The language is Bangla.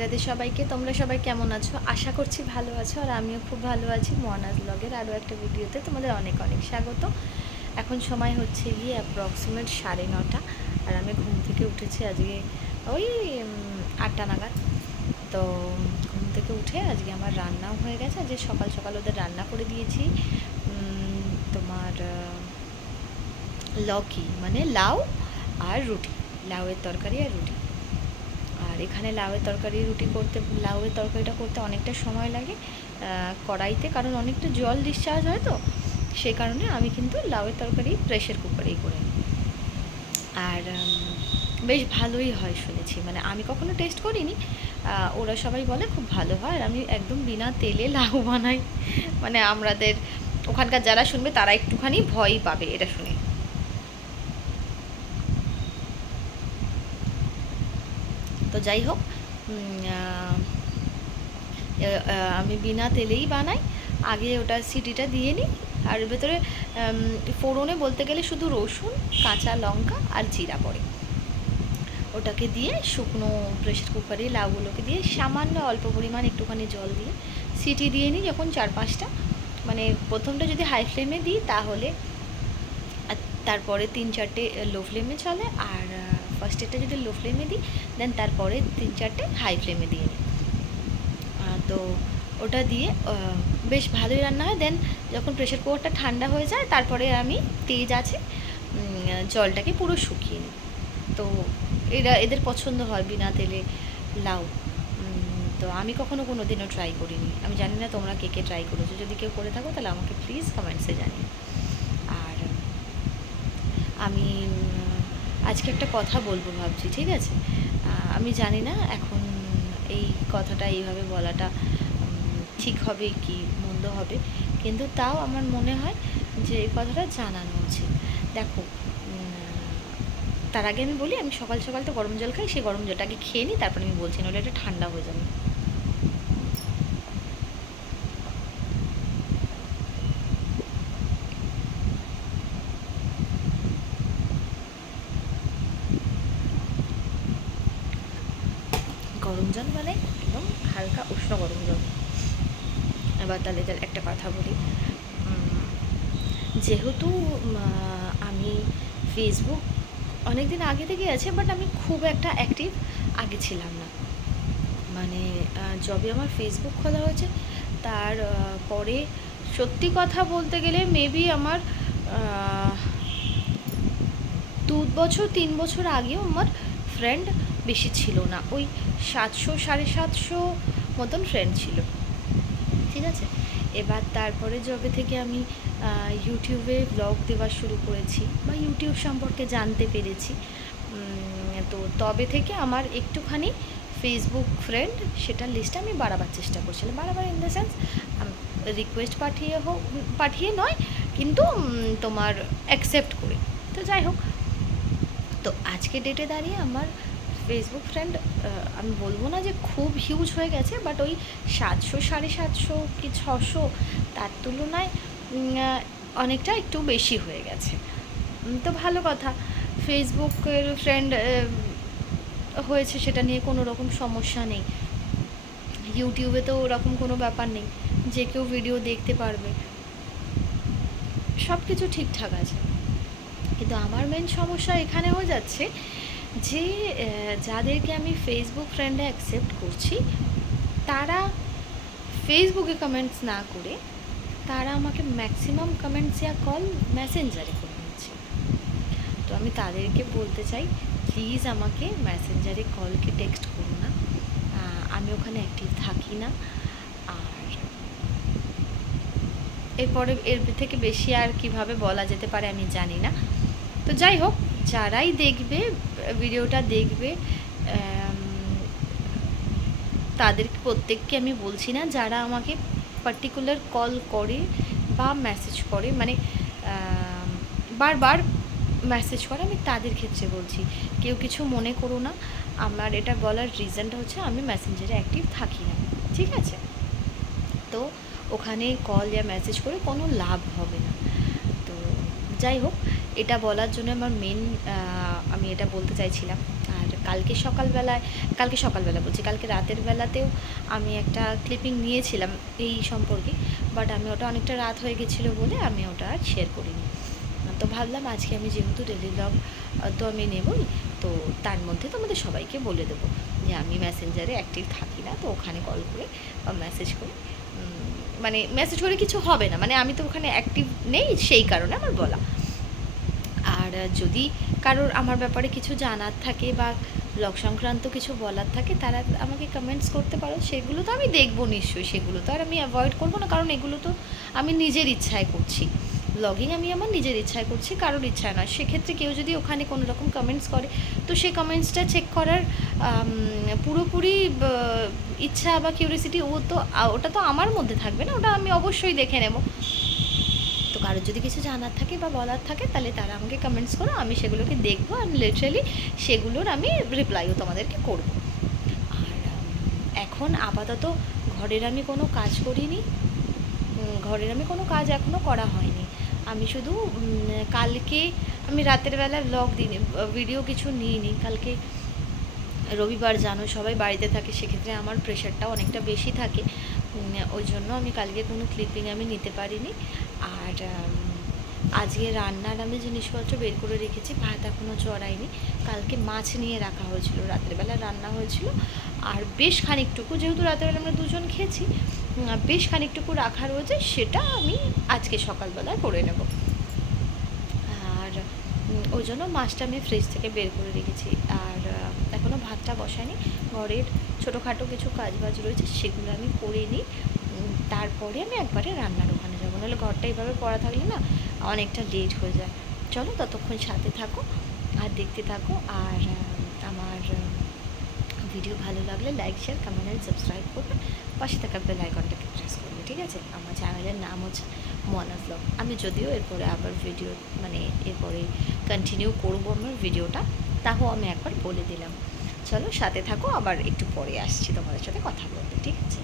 রাধে সবাইকে। তোমরা সবাই কেমন আছো? আশা করছি ভালো আছো, আর আমিও খুব ভালো আছি। মনাজ ব্লগের আরও একটা ভিডিওতে তোমাদের অনেক অনেক স্বাগত। এখন সময় হচ্ছে গিয়ে অ্যাপ্রক্সিমেট 9:30, আর আমি ঘুম থেকে উঠেছি আজকে ওই 8টা নাগাদ। তো ঘুম থেকে উঠে আজকে আমার রান্নাও হয়ে গেছে। আজকে সকাল সকাল ওদের রান্না করে দিয়েছি। তোমার লকি মানে লাউ আর রুটি, লাউয়ের তরকারি আর রুটি। আর এখানে লাউয়ের তরকারিটা করতে অনেকটা সময় লাগে কড়াইতে, কারণ অনেকটা জল ডিসচার্জ হয়, তো সেই কারণে আমি কিন্তু লাউয়ের তরকারি প্রেশার কুকারেই করে নিই। আর বেশ ভালোই হয় শুনেছি, মানে আমি কখনো টেস্ট করিনি, ওরা সবাই বলে খুব ভালো হয়। আর আমি একদম বিনা তেলে লাউ বানাই, মানে আমাদের ওখানকার যারা শুনবে তারা একটুখানি ভয়ই পাবে এটা শুনে। তো যাই হোক, আমি বিনা তেলেই বানাই। আগে ওটা সিটিটা দিয়ে নিই, আর ভেতরে ফোড়নে বলতে গেলে শুধু রসুন, কাঁচা লঙ্কা আর জিরা পড়ে। ওটাকে দিয়ে শুকনো প্রেশার কুকারে লাউগুলোকে দিয়ে সামান্য অল্প পরিমাণ একটুখানি জল দিয়ে সিটি দিয়ে নিই যখন 4-5টা। মানে প্রথমটা যদি হাই ফ্লেমে দিই তাহলে, আর তারপরে 3-4টে লো ফ্লেমে চলে, আর ফার্স্টেরটা যদি লো ফ্লেমে দিই দেন তারপরে 3-4টে হাই ফ্লেমে দিয়ে নিই। তো ওটা দিয়ে বেশ ভালোই রান্না হয়। দেন যখন প্রেশার কুকারটা ঠান্ডা হয়ে যায় তারপরে আমি তেজ আছে জলটাকে পুরো শুকিয়ে নিই। তো এদের পছন্দ হয় বিনা তেলে লাউ। তো আমি কখনো কোনো দিনও ট্রাই করিনি। আমি জানি না তোমরা কে কে ট্রাই করেছো, যদি কেউ করে থাকো তাহলে আমাকে প্লিজ কমেন্টসে জানিও। আর আমি আজকে একটা কথা বলবো ভাবছি, ঠিক আছে? আমি জানি না এখন এই কথাটা এইভাবে বলাটা ঠিক হবে কি মন্দ হবে, কিন্তু তাও আমার মনে হয় যে এই কথাটা জানানো উচিত। দেখো, তার আগে আমি বলি, আমি সকাল সকাল তো গরম জল খাই, সেই গরম জলটাকে খেয়ে নিই, তারপরে আমি বলছি, নাহলে এটা ঠান্ডা হয়ে যাবে। গরম জল মানে একদম হালকা উষ্ণ গরম জল। এবার তাহলে একটা কথা বলি, যেহেতু আমি ফেসবুক অনেক দিন আগে থেকে আছে, বাট আমি খুব একটা অ্যাক্টিভ আগে ছিলাম না। মানে যবে আমার ফেসবুক খোলা হয়েছে তার পরে সত্যি কথা বলতে গেলে মেবি আমার 2 বছর 3 বছর আগেও আমার ফ্রেন্ড বেশি ছিল না, ওই 700 750 মতন ফ্রেন্ড ছিল, ঠিক আছে? এবার তারপরে যবে থেকে আমি ইউটিউবে ব্লগ দেওয়া শুরু করেছি বা ইউটিউব সম্পর্কে জানতে পেরেছি, তো তবে থেকে আমার একটুখানি ফেসবুক ফ্রেন্ড সেটার লিস্টে আমি বাড়াবার চেষ্টা করছিলাম। বাড়াবার ইন দ্য সেন্স রিকোয়েস্ট পাঠিয়ে নয়, কিন্তু তোমার অ্যাকসেপ্ট করে। তো যাই হোক, তো আজকে ডেটে দাঁড়িয়ে আমার ফেসবুক ফ্রেন্ড, আমি বলবো না যে খুব হিউজ হয়ে গেছে, বাট ওই 700 750 কি 600, তার তুলনায় অনেকটা একটু বেশি হয়ে গেছে। তো ভালো কথা, ফেসবুকের ফ্রেন্ড হয়েছে, সেটা নিয়ে কোনো রকম সমস্যা নেই। ইউটিউবে তো ওরকম কোনো ব্যাপার নেই, যে কেউ ভিডিও দেখতে পারবে, সব কিছু ঠিকঠাক আছে। কিন্তু আমার মেন সমস্যা এখানে হয়ে যাচ্ছে যে যাদেরকে আমি ফেসবুক ফ্রেন্ডে অ্যাকসেপ্ট করছি তারা ফেসবুকে কমেন্টস না করে তারা আমাকে ম্যাক্সিমাম কমেন্টস ইয়া কল মেসেঞ্জারে করে নিচ্ছে। তো আমি তাদেরকে বলতে চাই, প্লিজ আমাকে মেসেঞ্জারে কলকে টেক্সট করো না, আমি ওখানে অ্যাক্টিভ থাকি না। আর এরপরে এর থেকে বেশি আর কিভাবে বলা যেতে পারে আমি জানি না। তো যাই হোক, যারাই দেখবে ভিডিওটা দেখবে, তাদের প্রত্যেককে আমি বলছি না, যারা আমাকে পার্টিকুলার কল করে বা মেসেজ করে, মানে বারবার মেসেজ করে, আমি তাদের ক্ষেত্রে বলছি, কেউ কিছু মনে করো না। আমার এটা বলার রিজনটা হচ্ছে আমি মেসেঞ্জারে অ্যাক্টিভ থাকি না, ঠিক আছে? তো ওখানে কল या মেসেজ করে কোনো লাভ হবে না। তো যাই হোক, এটা বলার জন্য আমার মেন আমি এটা বলতে চাইছিলাম। আর কালকে সকালবেলা বলছি, কালকে রাতের বেলাতেও আমি একটা ক্লিপিং নিয়েছিলাম এই সম্পর্কে, বাট আমি ওটা অনেকটা রাত হয়ে গেছিলো বলে আমি ওটা আর শেয়ার করিনি। তো ভাবলাম আজকে আমি যেহেতু ডেলি ব্লগ তো আমি নেবই, তো তার মধ্যে তোমাদের সবাইকে বলে দেবো যে আমি মেসেঞ্জারে অ্যাক্টিভ থাকি না, তো ওখানে কল করে বা মেসেজ করে, মানে মেসেজ করে কিছু হবে না, মানে আমি তো ওখানে অ্যাক্টিভ নেই, সেই কারণে আমার বলা। আর যদি কারোর আমার ব্যাপারে কিছু জানার থাকে বা ব্লগ সংক্রান্ত কিছু বলার থাকে, তারা আমাকে কমেন্টস করতে পারো, সেগুলো তো আমি দেখবো নিশ্চয়ই, সেগুলো তো আর আমি অ্যাভয়েড করবো না, কারণ এগুলো তো আমি নিজের ইচ্ছায় করছি, ব্লগিং আমি আমার নিজের ইচ্ছায় করছি, কারোর ইচ্ছায় নয়। সেক্ষেত্রে কেউ যদি ওখানে কোনো রকম কমেন্টস করে, তো সেই কমেন্টসটা চেক করার পুরোপুরি ইচ্ছা বা কিউরিয়াসিটি ওটা তো আমার মধ্যে থাকবে না, ওটা আমি অবশ্যই দেখে নেব। তো কারোর যদি কিছু জানার থাকে বা বলার থাকে, তাহলে তারা আমাকে কমেন্টস করো, আমি সেগুলোকে দেখবো, আর লিটারালি সেগুলোর আমি রিপ্লাইও তোমাদেরকে করব। আর এখন আপাতত ঘরের আমি কোনো কাজ করিনি, ঘরের আমি কোনো কাজ এখনও করা হয়নি। আমি শুধু কালকে আমি রাতের বেলা ভিডিও কিছু নিইনি, কালকে রবিবার জানো সবাই বাড়িতে থাকে, সেক্ষেত্রে আমার প্রেশারটাও অনেকটা বেশি থাকে, ওই জন্য আমি কালকে কোনো ক্লিপিং আমি নিতে পারিনি। আর আজকে রান্নার আমি জিনিসপত্র বের করে রেখেছি, ভাত এখনও চড়াইনি, কালকে মাছ নিয়ে রাখা হয়েছিল, রাত্রেবেলা রান্না হয়েছিল, আর বেশ খানিকটুকু, যেহেতু রাত্রেবেলা আমরা দুজন খেয়েছি, বেশ খানিকটুকু রাখা রয়েছে, সেটা আমি আজকে সকালবেলায় করে নেব। আর ওই জন্য মাছটা আমি ফ্রিজ থেকে বের করে রেখেছি। আর এখনও ভাতটা বসাইনি, ঘরের ছোটোখাটো কিছু কাজবাজ রয়েছে, সেগুলো আমি করে নিই, তারপরে আমি একবারে রান্নার ওখানে যাবো, নাহলে ঘরটা এইভাবে পড়া থাকলে না অনেকটা লেট হয়ে যায়। চলো ততক্ষণ সাথে থাকো আর দেখতে থাকো, আর আমার ভিডিও ভালো লাগলে লাইক, শেয়ার, কমেন্ট আর সাবস্ক্রাইব করবে, পাশে থাকা বেল আইকনটাকে প্রেস করবে, ঠিক আছে? আমার চ্যানেলের নাম হচ্ছে মনা ব্লগ। আমি যদিও এরপরে আবার ভিডিও, মানে এরপরে কন্টিনিউ করবো আমার ভিডিওটা, তাও আমি একবার বলে দিলাম। চলো সাথে থাকো, আবার একটু পরে আসছি তোমাদের সাথে কথা বলতে, ঠিক আছে?